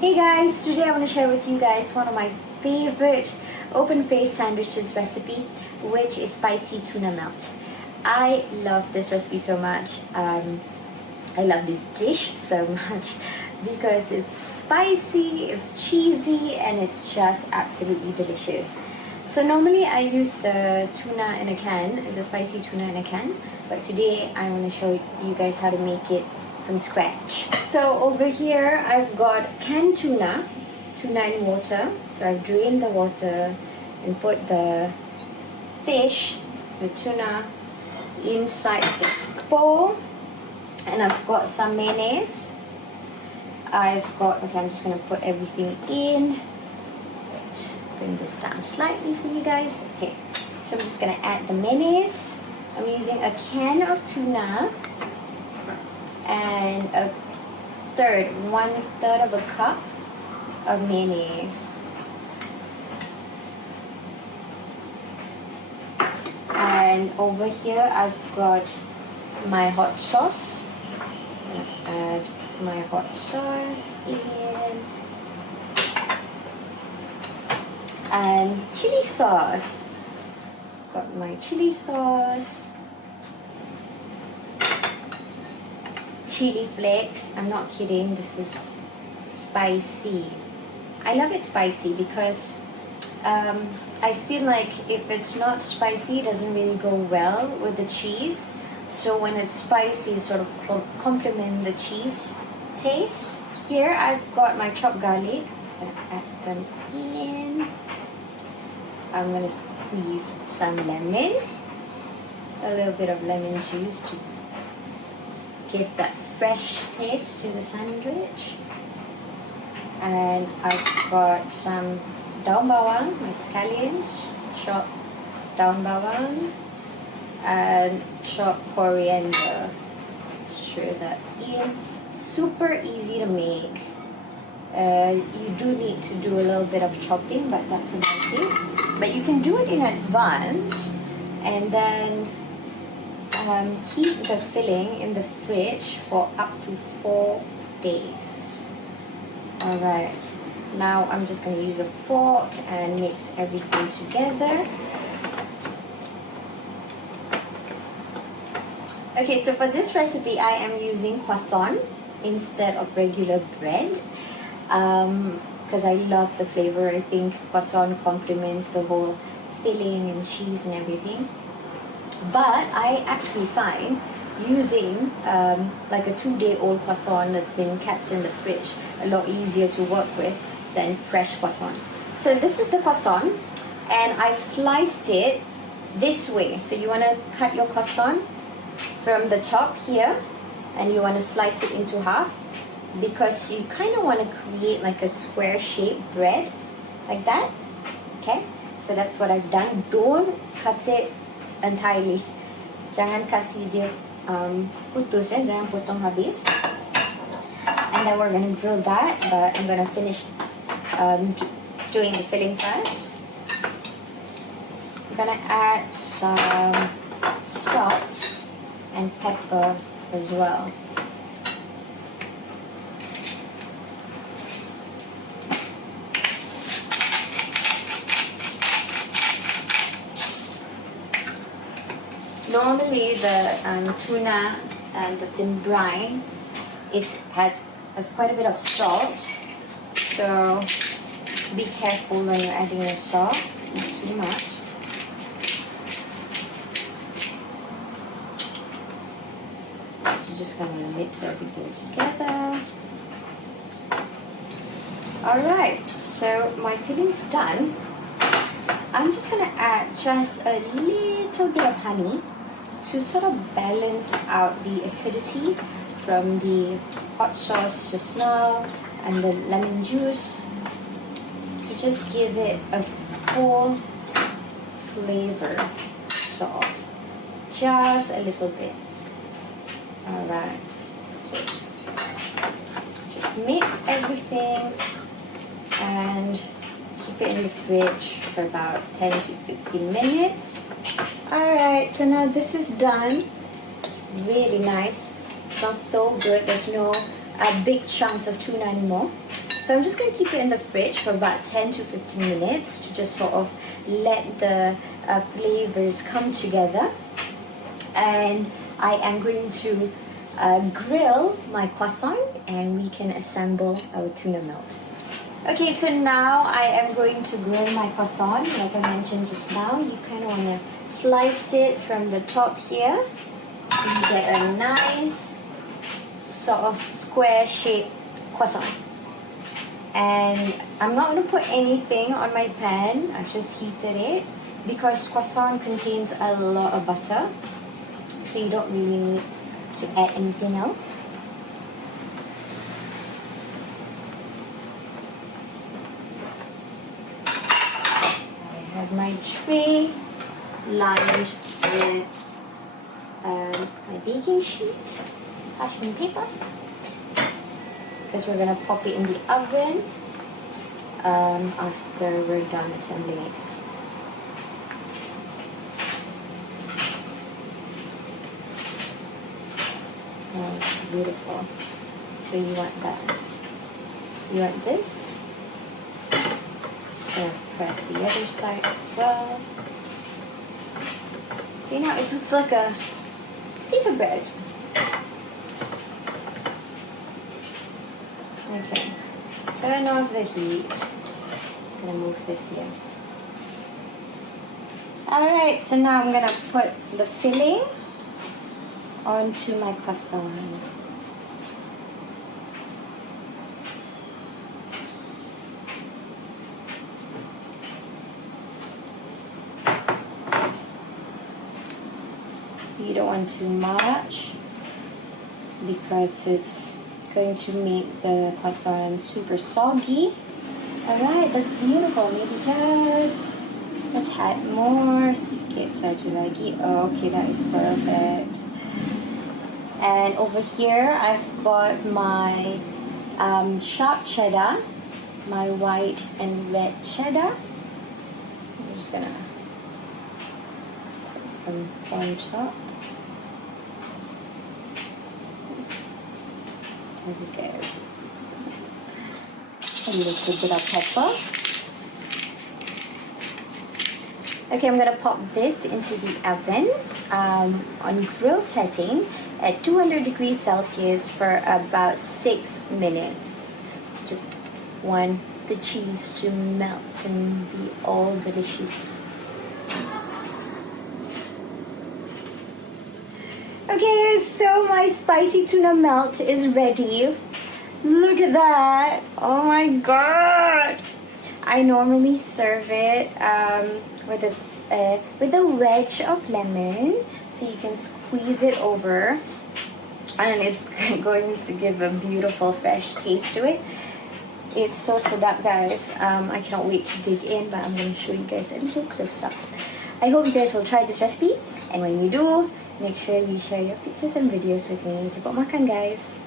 Hey guys, today I want to share with you guys one of my favorite open-faced sandwiches recipe, which is spicy tuna melt. I love this recipe so much. I love this dish so much because it's spicy, it's cheesy, and it's just absolutely delicious. So normally I use the tuna in a can, the spicy tuna in a can, but today I want to show you guys how to make it from scratch. So over here I've got canned tuna in water. So I've drained the water and put the fish, the tuna, inside this bowl. And I've got some mayonnaise. I'm just gonna put everything in. Let's bring this down slightly for you guys. Okay, so I'm just gonna add the mayonnaise. I'm using a can of tuna and one third of a cup of mayonnaise. And over here I've got my hot sauce. I'm gonna add my hot sauce in. And chili sauce. Got my chili sauce. Chili flakes. I'm not kidding, this is spicy. I love it spicy because I feel like if it's not spicy, it doesn't really go well with the cheese. So when it's spicy, it sort of complement the cheese taste. Here I've got my chopped garlic. I'm just gonna add them in. I'm gonna squeeze some lemon, a little bit of lemon juice to give that fresh taste to the sandwich. And I've got some daun bawang, my scallions, chopped daun bawang, and chopped coriander. Stir that in. Super easy to make. You do need to do a little bit of chopping, but that's about it. But you can do it in advance and then keep the filling in the fridge for up to 4 days. Alright, now I'm just going to use a fork and mix everything together. Okay, so for this recipe I am using croissant instead of regular bread because I love the flavor. I think croissant complements the whole filling and cheese and everything. But I actually find using like a 2-day-old croissant that's been kept in the fridge a lot easier to work with than fresh croissant. So this is the croissant and I've sliced it this way. So you want to cut your croissant from the top here and you want to slice it into half because you kind of want to create like a square shaped bread like that. Okay, so that's what I've done. Don't cut it entirely. Jangan kasih dia putus ya, jangan potong habis. And then we're gonna grill that, but I'm gonna finish doing the filling first. I'm gonna add some salt and pepper as well. Normally the tuna that's in brine, it has quite a bit of salt, so be careful when you're adding the salt, not too much. So just gonna mix everything together. Alright, so my filling's done. I'm just gonna add just a little bit of honey to sort of balance out the acidity from the hot sauce just now and the lemon juice, to just give it a full flavor, sort of, just a little bit. Alright, that's it. Just mix everything and keep it in the fridge for about 10 to 15 minutes. Alright, so now this is done. It's really nice. It smells so good. There's no big chunks of tuna anymore. So I'm just going to keep it in the fridge for about 10 to 15 minutes to just sort of let the flavors come together. And I am going to grill my croissant and we can assemble our tuna melt. Okay, so now I am going to grill my croissant. Like I mentioned just now, you kind of want to slice it from the top here so you get a nice sort of square shaped croissant. And I'm not going to put anything on my pan. I've just heated it because croissant contains a lot of butter, so you don't really need to add anything else. I have my tray lined with my baking sheet, parchment paper, because we're going to pop it in the oven after we're done assembling it. Oh, it's beautiful. So you want that. You want this. Just going to press the other side as well. See, now it looks like a piece of bread. Okay, turn off the heat. I'm gonna move this here. Alright, so now I'm gonna put the filling onto my croissant. You don't want too much because it's going to make the croissant super soggy. Alright, that's beautiful. Maybe just a tad more. Sikit saja lagi. Okay, that is perfect. And over here, I've got my sharp cheddar, my white and red cheddar. I'm just gonna put them on top. There we go. A little bit of pepper. Okay, I'm gonna pop this into the oven on grill setting at 200 degrees Celsius for about 6 minutes. Just want the cheese to melt and be all delicious. Okay, so my spicy tuna melt is ready. Look at that. Oh my god. I normally serve it with a wedge of lemon, so you can squeeze it over and it's going to give a beautiful fresh taste to it. It's so sedap, guys. I cannot wait to dig in, but I'm going to show you guys a little close up. I hope you guys will try this recipe, and when you do, make sure you share your pictures and videos with me. Cepat makan, guys.